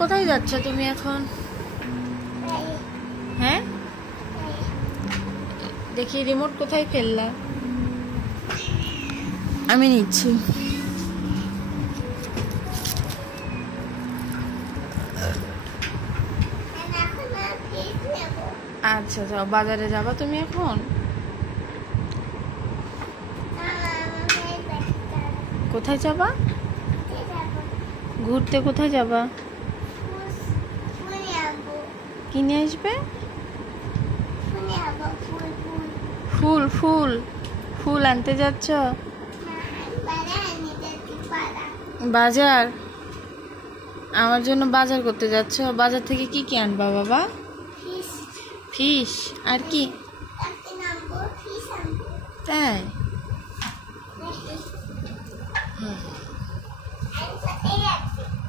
কোথায় যাচ্ছ তুমি এখন? হ্যাঁ, দেখি রিমোট কোথায় ফেললা? আমি নিচ্ছি। আচ্ছা যাও, বাজারে যাবা তুমি এখন? কোথায় যাবা? ঘুরতে কোথায় যাবা? কিনে আসবে? ফুল ফুল ফুল আনতে যাচ্ছ? বাজার? আমার জন্য বাজার করতে যাচ্ছ? বাজার থেকে কি কি আনবা বাবা? ফিশ আর কি? তাই?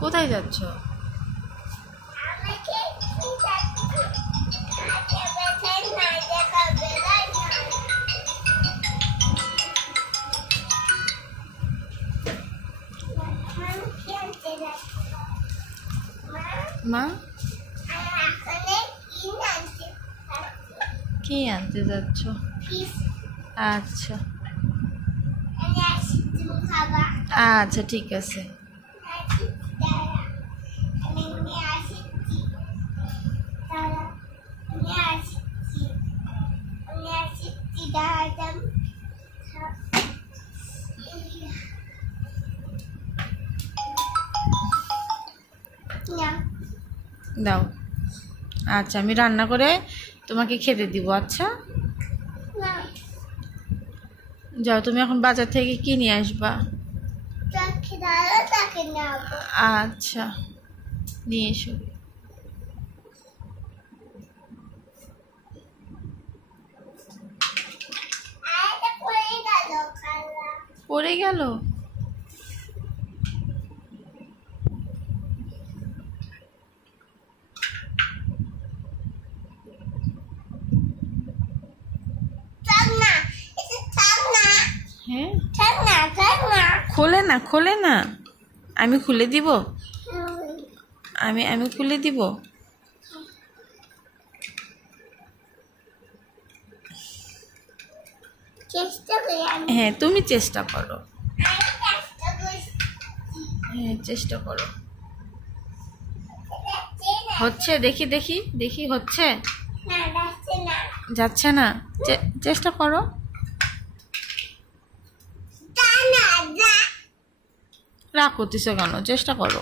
কোথায় যাচ্ছ? মা কি আনতে যাচ্ছ? আচ্ছা আচ্ছা ঠিক আছে। দাও। আচ্ছা আমি রান্না করে তোমাকে খেতে দিব। আচ্ছা যাও, তুমি এখন বাজার থেকে কি নিয়ে আসবা? আচ্ছা নিয়ে এসো। পড়ে গেল? হ্যাঁ, খোলে না, খোলে না। আমি খুলে দিব? আমি খুলে দিব? হ্যাঁ তুমি চেষ্টা করো। হ্যাঁ চেষ্টা করো। হচ্ছে? দেখি দেখি দেখি, হচ্ছে? যাচ্ছে না? চেষ্টা করো। রাগ করতেছো কেন? চেষ্টা করো।